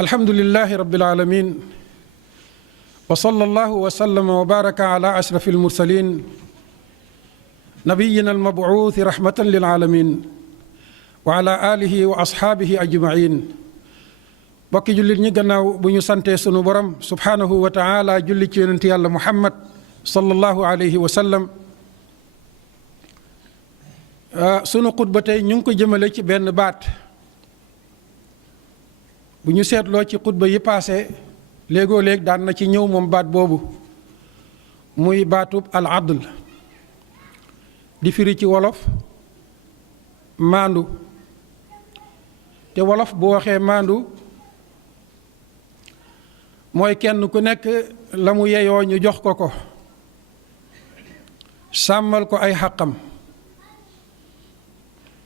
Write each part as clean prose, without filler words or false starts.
alhamdulillahi rabbil alamin wa sallallahu wa sallama wa baraka ala ashrafil mursalin nabiyyina al-mab'uuthi rahmatan lil alamin wa ala alihi wa ashaabihi ajmain. bokki jullit ñi, gannaaw bu ñu santee sunu borom subhaanahu wa taala julli ci yonent yàlla muhammad sallallahu alayhi wa sallam, sunu xutba tey ñu ngi ko jëmale ci benn baat. bu ñu seetloo ci xutba yi paase léegoo léeg daan na ci ñëw moom baat boobu, muy baatub al adl di firi ci wolof maandu. te wolof bu waxee maandu mooy kenn ku nekk la mu yeyoo ñu jox ko ko, sàmmal ko ay xàqam,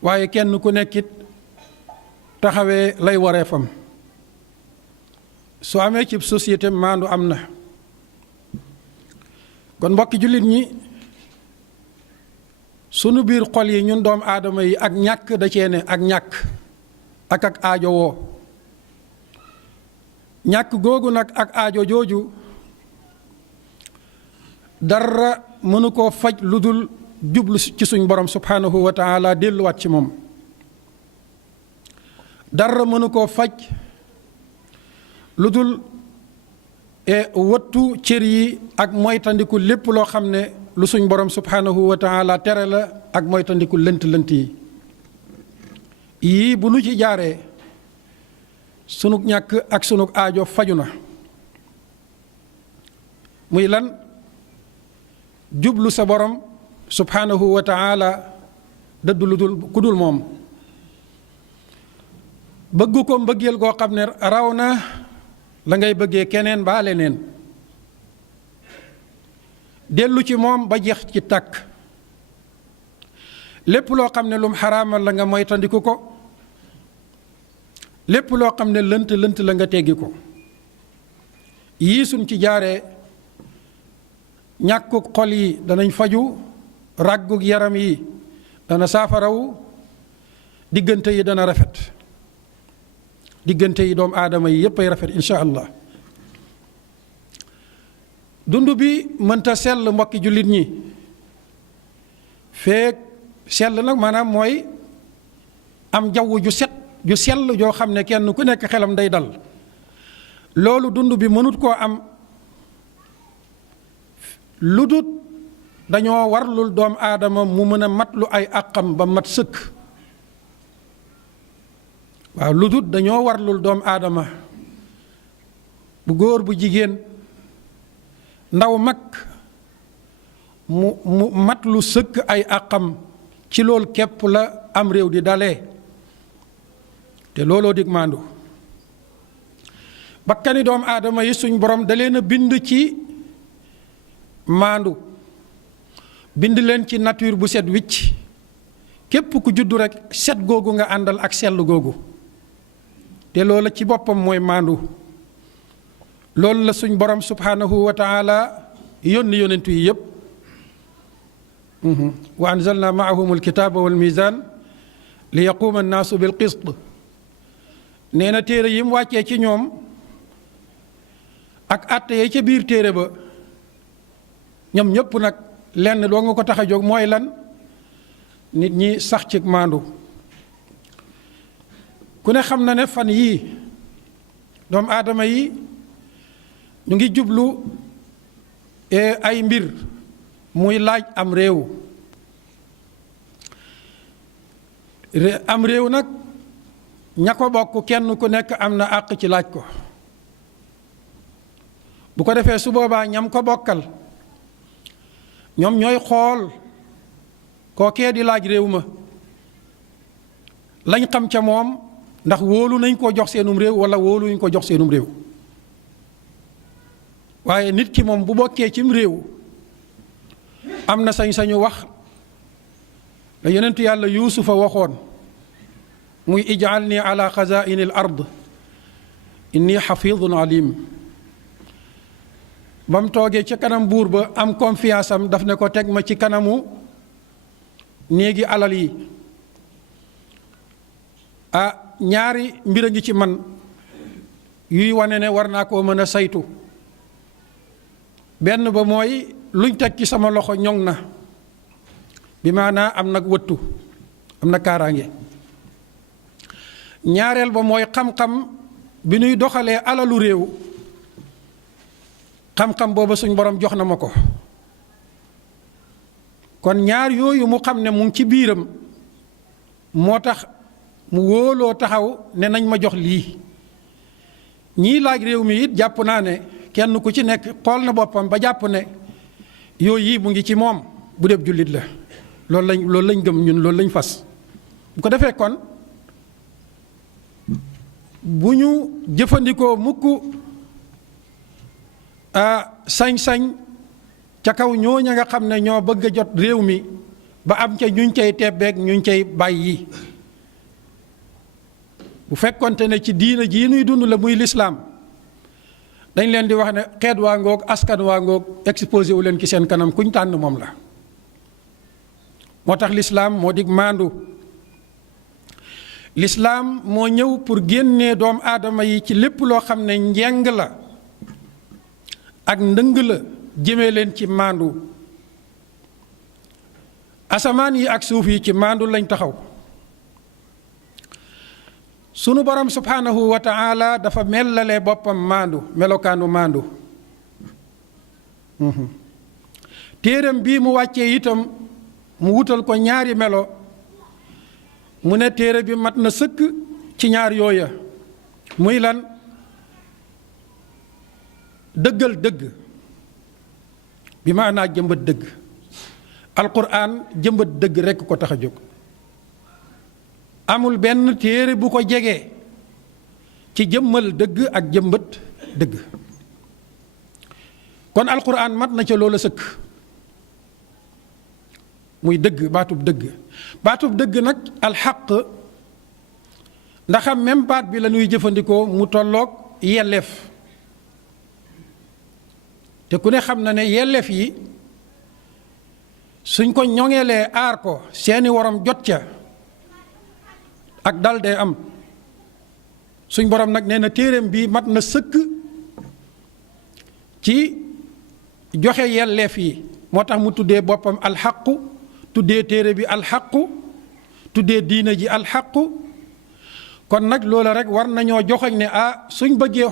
waaye kenn ku nekkit taxawee lay wareefam. su amee ci société maandu am na. kon mbokki jullit ñi, sunu biir xol yi ñun doom aadama yi ak ñàkk da cee ne, ak ñàkk ak aajo woo. ñàkk googu nag ak aajo jooju dara mënu koo faj lu dul jublu ci suñ borom subhanahu wa taala, delluwaat ci moom. dara mënu koo faj lu dul wëttu cër yi ak moytandiku lépp loo xam ne lu suñ borom subhanahu wa taala tere la, ak moytandiku lënt-lënt yi. yii bu nu ci jaaree sunu ñàkk ak sunu aajo faju na. muy lan? jublu sa borom subhanahu wa taala, dëddu lu dul ku dul moom, bëgg ko mbëggeel goo xam ne raw na la ngay bëggee keneen baa leneen. dellu ci moom ba jeex ci tàkk. lépp loo xam ne lum xaraamal la nga moytandiku ko, lépp loo xam ne lënt la nga teggi ko. yii suñ ci jaaree ñàkkuk xol yi danañ faju, ràgguk yaram yi dana saafarawu, diggante yi dana rafet. diggante yi doomu aadama yi yépp ay rafet insha allah. dund bi mënta sell mbokki jullit ñi feek sell nag maanaam mooy am jaww ju set ju sell joo xam ne kenn ku nekk xelam day dal. loolu dund bi mënut koo am lu dut dañoo warlul doomu aadama mu mën a matlu ay àqam ba mat sëkk. waaw lu dut dañoo warlul doomu aadama bu góor bu jigéen ndaw mag mu mat lu sëkk ay àqam. ci loolu képp la am réew di dalee, te looloo dig maandu. bakkani doomu aadama yi suñ borom da leen a bind ci maandu, bind leen ci nature bu set wicc. képp ku juddu rekk set googu nga àndal ak sell googu, te loola ci boppam mooy maandu. loolu la suñ borom subhanahu wa taala yónni yonent yi yépp. wa anzalna maahum alkitaaba walmizan li yaquuma annaasu bilqist. nee na téere yi mu wàccee ci ñoom ak àtte yi ca biir téere ba, ñoom ñépp nag lenn doo nga ko tax a jóg, mooy lan? nit ñi sax ci maandu. ku ne xam na ne fan yii doomu aadama yi ñu ngi jublu ay mbir muy laaj am réew. am réew nag ña ko bokk kenn ku nekk am na àq ci laaj ko. bu ko defee su boobaa ñam ko bokkal ñoom ñooy xool kookee di laaj réew ma lañ xam ca moom, ndax wóolu nañ ko jox seenum réew wala wóoluñ ko jox seenum réew. waaye nit ki moom bu bokkee cim réew am na sañ-sañu wax la yonentu yàlla yuusufa waxoon, muy ij'alni ala xazaa'ini al ard inni xafidun alim. ba mu toogee ca kanam buur ba am confiance am, daf ne ko teg ma ci kanamu néegi alal yi. ñaari mbir a ngi ci man yuy wane ne war naa koo mën a saytu. benn ba mooy luñ teg ci sama loxo ñoŋ na bi maanaa am nag wëttu am na kaaraange. ñaareel ba mooy xam-xam bi ñuy doxalee alalu réew, xam-xam booba suñ borom jox na ma ko. kon ñaar yooyu mu xam ne mu ngi ci biiram moo tax mu wóoloo taxaw ne nañ ma jox lii. ñii laaj réew mi it jàpp naa ne kenn ku ci nekk xool na boppam ba jàpp ne yooyu yi mu ngi ci moom bu dee jullit la. loolu lañ gëm ñun, loolu lañ fas. bu ko defee kon bu ñu jëfandikoo mukk sañ-sañ ca kaw ñooña nga xam ne ñoo bëgg a jot réew mi ba am ca ñuñ cay tebbeeg ñuñ cay bàyyi. bu fekkonte ne ci diina jii nuy dund la muy lislaam dañ leen di wax ne xeet waa ngoog askan waa ngoog exposé wu leen ci seen kanam kuñ tànn moom la. moo tax lislaam moo dig maandu. lislaam moo ñëw pour génnee doomu aadama yi ci lépp loo xam ne njeng la ak ndëng la jëmee leen ci maandu. asamaan yi ak suuf yi ci maandu lañ taxaw. sunu borom subhanahu wa ta'ala dafa mellale boppam maandu, melokaanu maandu. téeram bii mu wàccee itam mu wutal ko ñaari melo. mu ne téere bi mat na sëkk ci ñaar yooya. muy lan? dëggal dëgg bi maanaa jëmbat dëgg. alquran jëmbat dëgg rekk ko tax a jóg. amul benn téere bu ko jegee ci jëmmal dëgg ak jëmbat dëgg. kon alquran mat na ca loola sëkk. muy dëgg, baatub dëgg. baatub dëgg nag alxaq ndaxam même baat bi la ñuy jëfandikoo mu tolloog yelleef. te ku ne xam na ne yelleef yi suñ ko ñoŋeelee aar ko seeni waram jot ca ak dal day am. suñ borom nag nee na téereem bi mat na sëkk ci joxe yelleef yi. moo tax mu tuddee boppam alxaqu, tuddee téere bi alxaqu, tuddee diina ji alxaqu. kon nag loola rek war nañoo joxoñ ne suñ bëggee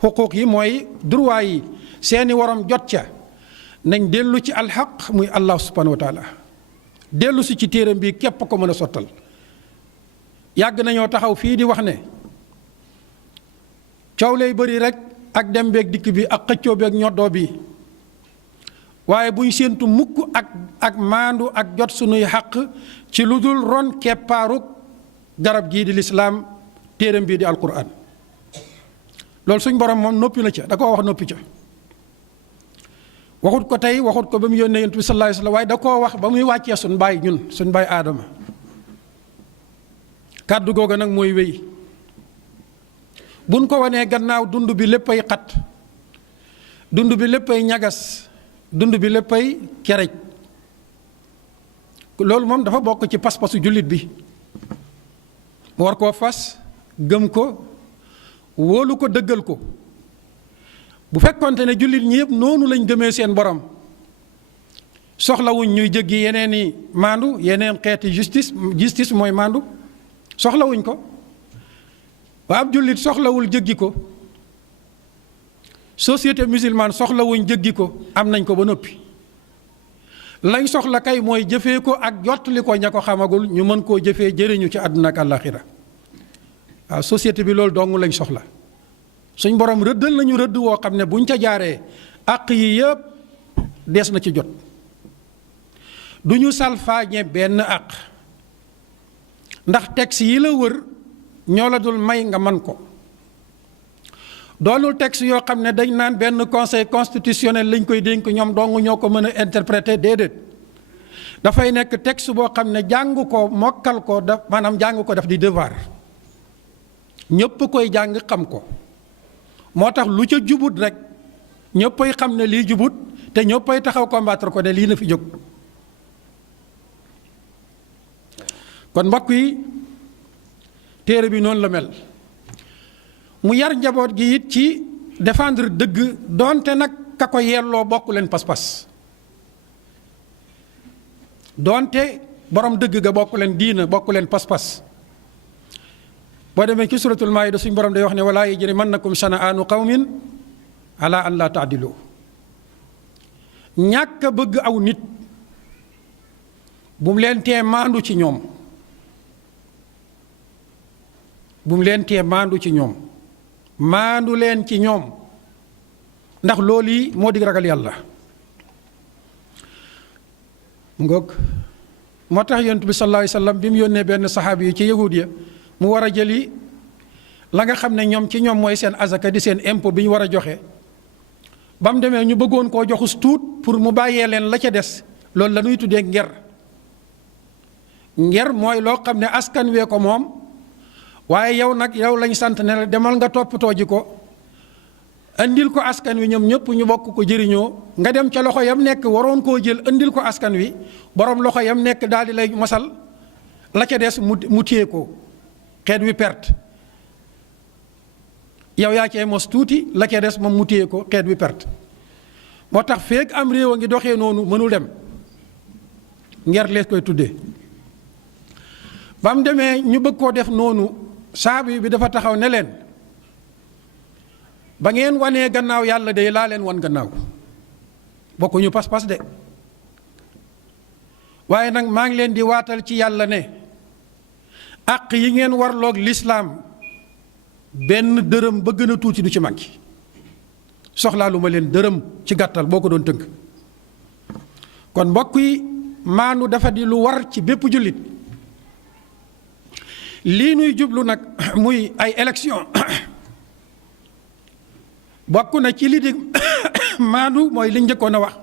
xuquuq yi mooy droit yi seeni waram jot ca nañ dellu ci alxaq muy allah subhanahu wa taala. dellu si ci téereem bi képp ko mën a sottal. yàgg nañoo taxaw fii di wax ne coow lay bëri rek ak dem beeg dikk bi ak xëccoo beeg ñoddoo bi waaye buñ séentu mukk ak maandu ak jot sunuy xaq ci lu dul ron keppaaruk garab gii di lislaam téeram bii di alquran. loolu suñ borom moom noppi na ca, da koo wax noppi ca. waxut ko tey, waxut ko ba mu yónnee yonent bi sallallahu alayhi wa sallam, waaye da koo wax ba muy wàccee suñ baay ñun suñ baay aadama. kàddu googa nag mooy wéy. buñ ko wanee gannaaw dund bi léppay xat, dund bi léppay ñagas, dund bi léppay kerej. loolu moom dafa bokk ci pas-pasu jullit bi. mu war koo fas, gëm ko, wóolu ko, dëggal ko. bu fekkonte ne jullit ñi yëpp noonu lañ gëmee seen borom, soxlawuñ ñuy jéggi yeneeni maandu, yeneen xeeti justice mooy maandu, soxlawuñ ko. waa ab jullit soxlawul jéggi ko. société musulmane soxlawuñ jéggi ko, am nañ ko ba noppi. lañ soxla kay mooy jëfee ko ak jottali ko ña ko xamagul ñu mën koo jëfee jëriñu ci àdduna ak àllaaxira. waaw société bi loolu dong lañ soxla. suñ borom rëddal nañu rëdd woo xam ne buñ ca jaaree àq yi yëpp des na ci jot. du ñu salfaañe benn àq ndax texte yi la wër ñoo la dul may nga man ko. doonul texte yoo xam ne dañ naan benn conseil constitutionnel lañ koy dénk ñoom dong ñoo ko mën a interpréter, déedéet. dafay nekk texte boo xam ne jàng ko mokkal ko maanaam jàng ko daf di devoir. ñëpp koy jàng xam ko. moo tax lu ca jubut rek ñëppay xam ne lii jubut te ñëppay taxaw combattre ko ne lii na fi jóg. kon mbokk yi téere bi noonu la mel. mu yar njaboot gi it ci défendre dëgg doonte nag ka ko yelloo bokk leen pas-pas doonte borom dëgg ga bokk leen diina bokk leen pas-pas. boo demee ci suratul maayida suñ borom day wax ne walaa yajrimannakum shana'aanu qawmin ala an laa taadilu. ñàkk a bëgg aw nit bu mu leen tee maandu ci ñoom, bu mu leen tee maandu ci ñoom, maandu leen ci ñoom ndax loolu yi moo di ragal yàlla. ngoog moo tax yonent bi sallallahu alayhi wa sallam bi mu yónnee benn saxaabi yi ci yahuud ya mu war a jëli la nga xam ne ñoom ci ñoom mooy seen azaka di seen impôt bi ñu war a joxe, ba mu demee ñu bëggoon koo joxus tuut pour mu bàyyee leen la ca des. loolu la ñuy tuddee nger. nger mooy loo xam ne askan wee ko moom, waaye yow nag yow lañ sant ne la demal nga toppatoo ji ko andil ko askan wi, ñoom ñëpp ñu bokk ko jëriñoo. nga dem ca loxo yam nekk waroon koo jël andil ko askan wi, borom loxo yam nekk daal di lay masal la ca des mu téye ko, xeet wi perte. yow yaa cee mos tuuti, la ca des moom mu téye ko, xeet wi perte. moo tax feeg am réew a ngi doxee noonu mënul dem, nger lees koy tuddee. ba mu demee ñu bëgg koo def noonu, saabi bi dafa taxaw ne leen ba ngeen wanee gannaaw yàlla de laa leen wan gannaaw. bokkuñu pas-pas de, waaye nag maa ngi leen di waatal ci yàlla ne àq yi ngeen warloog lislaam benn dërëm ba gën a tuuti du ci manqué. soxlaalu ma leen dërëm ci gàttal boo ko doon tënk. kon mbokk yi, maandu dafa di lu war ci bépp jullit. lii nuy jublu nag muy ay élection bokk na ci li di maandu mooy li njëkkoon a wax,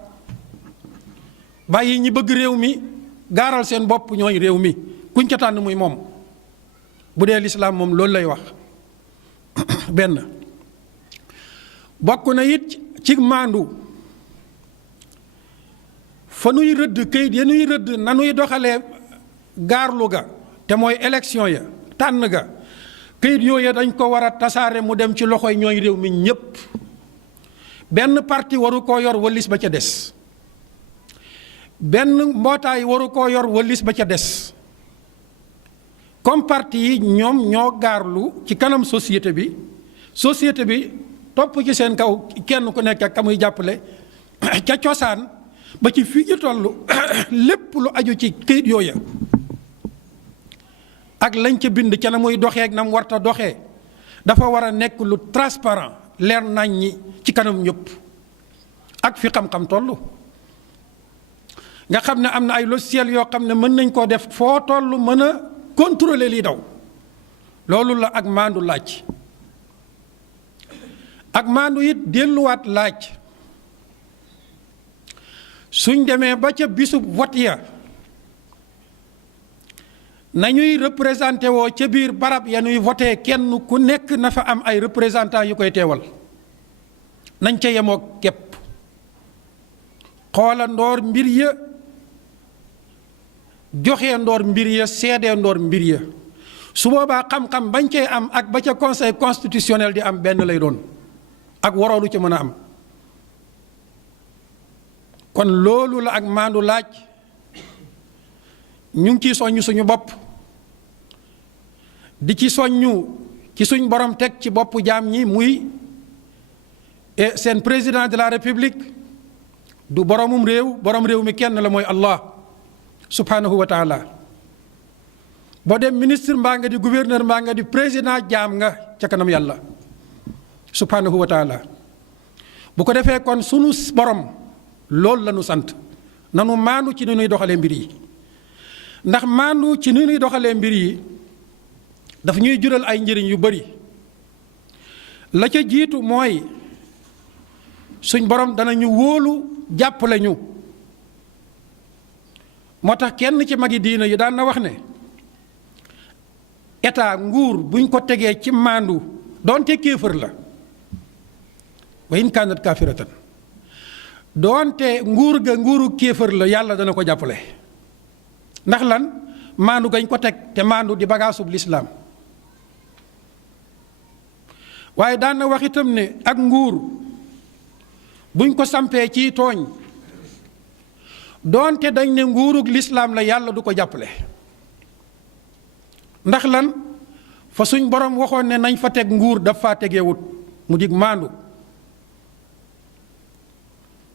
bàyyi ñi bëgg réew mi gaaral seen bopp ñooy réew mi, kuñ ca tànn muy moom. bu dee lislaam moom loolu lay wax. benn bokk na it ci maandu fa nuy rëdd këyit ya nuy rëdd na nuy doxalee gaarlu ga te mooy élection ya, tànn ga, këyit yooya dañ ko war a tasaare mu dem ci loxoy ñooy réew mi ñépp. benn parti waru koo yor walis ba ca des, benn mbootaay waru koo yor walis ba ca des. comme parti yi ñoom ñoo gaarlu ci kanam société bi topp ci seen kaw kenn ku nekk ak ka muy jàppale ca cosaan ba ci fii ñu toll lépp lu aju ci këyit yooya ak lañ ca bind ca na muy doxee ak na mu warta doxee dafa war a nekk lu transparent, leer nañ ñi ci kanam ñëpp. ak fi xam-xam toll nga xam ne am na ay logiciel yoo xam ne mën nañ koo def foo toll mën a contrôler lii daw. loolu la ak maandu laaj. ak maandu it delluwaat laaj suñ demee ba ca bisub vote ya nañuy représenté woo ca biir barab ya ñuy voté kenn ku nekk na fa am ay représentant yu koy teewal. nañ ca yemoo képp, xoola ndoor mbir ya, joxe ndoor mbir ya, seedee ndoor mbir ya. su boobaa xam-xam bañ cee am ak ba ca conseil constitutionnel di am benn lay doon, ak waroolu ca mën a am. kon loolu la ak maandu laaj. ñu ngi ciy soññ suñu bopp, di ci soññu ci suñ borom teg ci boppu jaam ñi muy seen président de la république. du boromum réew, borom réew mi kenn la mooy Allah subhanahu wa taala. boo dem ministre mbaa nga di gouverneur mbaa nga di président, jaam nga ca kanam yàlla subhanahu wa taala. bu ko defee kon sunu borom loolu la nu sant, nanu maandu ci ni nuy doxalee mbir yi. ndax maandu ci ni nuy doxalee mbir yi daf ñuy jural ay njëriñ yu bari. la ca jiitu mooy suñ borom danañu wóolu jàppale ñu. moo tax kenn ci magi diina yi daan na wax ne état nguur buñ ko tegee ci maandu doonte kéefër la, wa in kaanat kaafiratan, doonte nguur ga nguuru kéefër la, yàlla dana ko jàppale. ndax lan? maandu gañ ko teg, te maandu di bagaasub lislaam. waaye daan na wax itam ne ak nguur buñ ko sampee ci tooñ doonte dañ ne nguurug lislaam la yàlla du ko jàppale. ndax lan fa suñ borom waxoon ne nañ fa teg nguur daf faa tegewut mu dig maandu.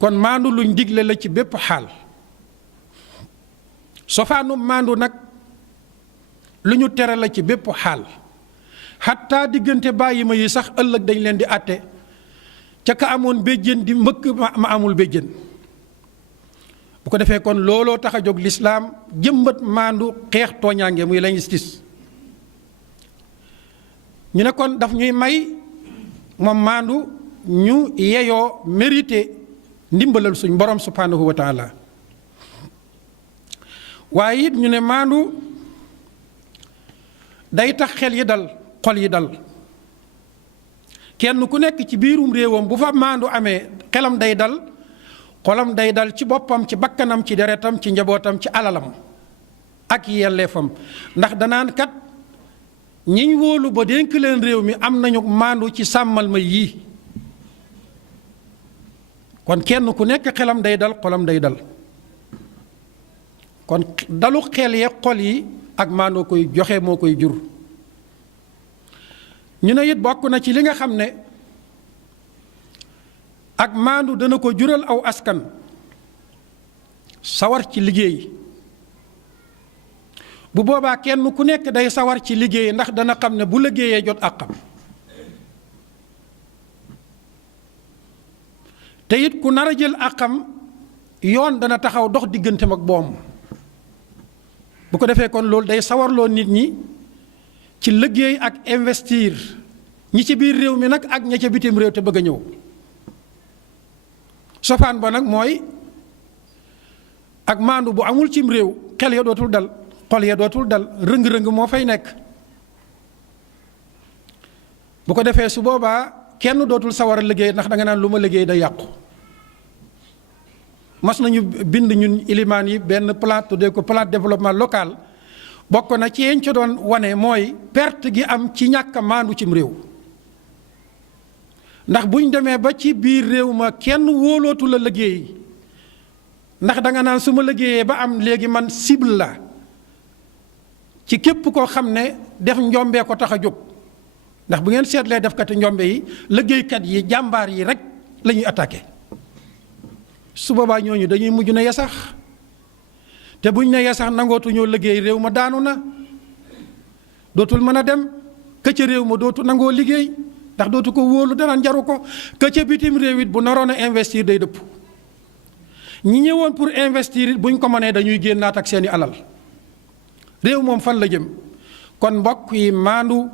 kon maandu luñ digle la ci bépp xaal. sofaanu maandu nag lu ñu tere la ci bépp xaal. xattaa diggante bàyyi ma yi sax ëllëg dañ leen di àtte ca ka amoon béjjén di mbëkk ma amul béjjén. bu ko defee kon looloo tax a jóg lislaam jëmbat maandu xeex tooñaange muy l'injustice. ñu ne kon daf ñuy may moom maandu ñu yeyoo mérité ndimbalal suñ borom subhanahu wa taala. waaye it ñu ne maandu day tax xel yi dal xol yi dal. kenn ku nekk ci biirum réewam bu fa maandu amee xelam day dal xolam day dal ci boppam ci bakkanam ci deretam ci njabootam ci alalam ak yelleefam. ndax danaan kat ñiñ wóolu ba dénk leen réew mi am nañu maandu ci sàmmal ma yii. kon kenn ku nekk xelam day dal xolam day dal. kon dalu xel ye xol yi ak maandoo koy joxe moo koy jur. ñu ne it bokk na ci li nga xam ne ak maandu dana ko jural aw askan sawar ci liggéey. bu boobaa kenn ku nekk day sawar ci liggéey ndax dana xam ne bu liggéeyee jot àqam. te it ku nar a jël àqam yoon dana taxaw dox digganteem ak boom. bu ko defee kon loolu day sawarloo nit ñi ci liggéey ak investir ñi ci biir réew mi nag ak ña ca bitim réew te bëgg a ñëw. sofaan ba nag mooy ak maandu bu amul cim réew xel ya dootul dal xol ya dootul dal rëng-rëng moo fay nekk. bu ko defee su boobaa kenn dootul sawar a liggéey ndax da nga naan lu ma liggéey day yàqu. mas nañu bind ñun ilimaan yi benn plan tuddee ko plan développement local bokk na ci yeñ ca doon wane mooy perte gi am ci ñàkk a maandu cim réew. ndax buñ demee ba ci biir réew ma kenn wóolootu la liggéey ndax da nga naan su ma liggéeyee ba am léegi man cible la ci képp koo xam ne def njombee ko tax a jóg. ndax bu ngeen seetlee defkati njombe yi liggéeykat yi jàmbaar yi rek la ñuy attaqué. su boobaa ñooñu dañuy mujj ne yasax te buñ ne yasax nangootuñoo liggéey réew ma daanu na dootul mën a dem ka ca réew ma dootu nangoo liggéey ndax dootu ko wóolu danaan jaru ko ka ca bitim réew it bu naroon a investir day dëpp. ñi ñëwoon pour investir it buñ ko mënee dañuy génnaat ak seeni alal réew moom fan la jëm. kon mbokk yi maandu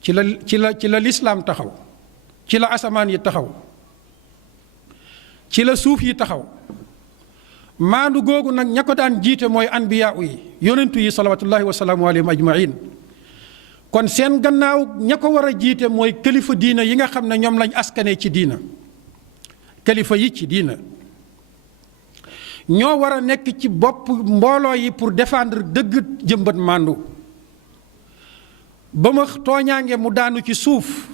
ci la lislaam taxaw ci la asamaan yi taxaw ci la suuf yi taxaw. maandu googu nag ña ko daan jiite mooy anbiyaa yi yonentu yi salawatullahi wa salaamu alayhim ajmain. kon seen gannaaw ña ko war a jiite mooy kilifa diina yi nga xam ne ñoom lañ askane ci diina. kilifa yi ci diina ñoo war a nekk ci bopp mbooloo yi pour défendre dëgg jëmbat maandu. ba ma tooñaange mu daanu ci suuf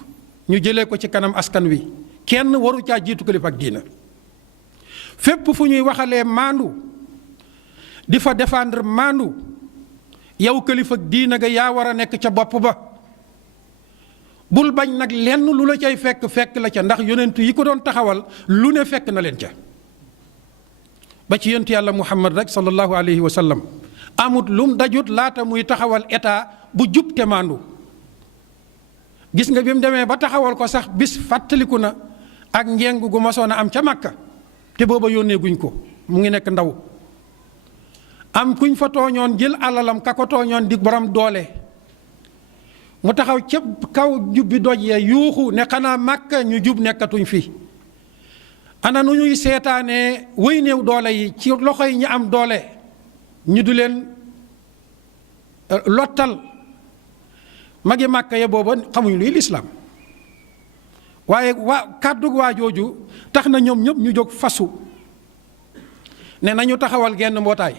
ñu jëlee ko ci kanam askan wi kenn waru caa jiitu kilifa ak diina. fépp fu ñuy waxalee maandu di fa défendre maandu yow kilifa ak diina ga yaa war a nekk ca bopp ba. bul bañ nag lenn lu la cay fekk la ca ndax yonentu yi ko doon taxawal lu ne fekk na leen ca. ba ci yonent yàlla muhammad rek sallallahu alayhi wa sallam amut lum dajut laata muy taxawal état bu jub te maandu. gis nga bi mu demee ba taxawal ko sax bis fàttaliku na ak njeng gu masoon a am ca Makka te booba yónnee guñ ko mu ngi nekk ndaw. am kuñ fa tooñoon jël alalam ka ko tooñoon di borom doole mu taxaw ca kaw jubbi doj ya yuuxu ne xanaa Makka ñu jub nekkatuñ fi. ana nu ñuy seetaanee wëy néew doole yi ci loxo yi ñi am doole ñu du leen lottal. magi Màkka ya booba xamuñ luy lislaam waaye kàddug waa jooju tax na ñoom ñëpp ñu jóg fasu ne nañu taxawal genn mbootaay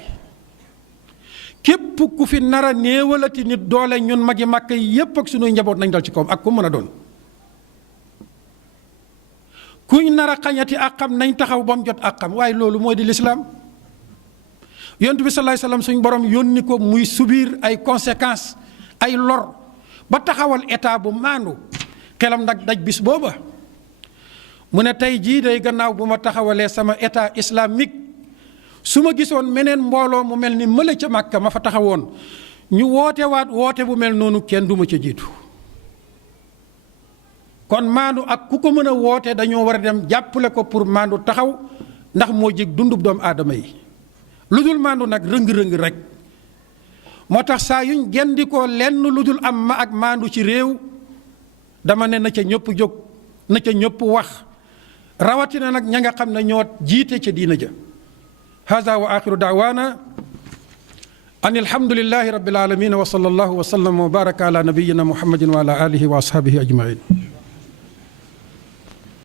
képp ku fi nar a néewalati nit doole ñun magi màkk yépp ak sunuy njaboot nañ dal ci kawam ak ku mën a doon. kuñ nar a xañati àqam nañ taxaw ba mu jot àqam waaye loolu mooy di lislaam. yonent bi salaay salaam suñ borom yónni ko muy subir ay conséquences ay lor ba taxawal état bu maandu xelam nag daj bis booba mu ne tey jii day gannaaw bu ma taxawalee sama état islamique su ma gisoon meneen mbooloo mu mel ni mële ca Màkka ma fa taxawoon ñu woote waat woote bu mel noonu kenn du ma ca jiitu. kon maandu ak ku ko mën a woote dañoo war a dem jàppale ko pour maandu taxaw ndax moo jig dundub doomu aadama yi lu dul maandu nag rëng-rëng rek moo tax saa yuñ gendi ko lenn lu dul am ma ak maandu ci réew dama ne na ca ñëpp jóg na ca ñëpp wax rawatina nag ña nga xam ne ñoo jiite ca diina ja. hada wa axiru daawaana an alhamdulillahi rabbil alamin wa sallallahu wa sallam wa baraka ala nabiyyina muhammadin wa ala alihi wa ashabihi ajmain.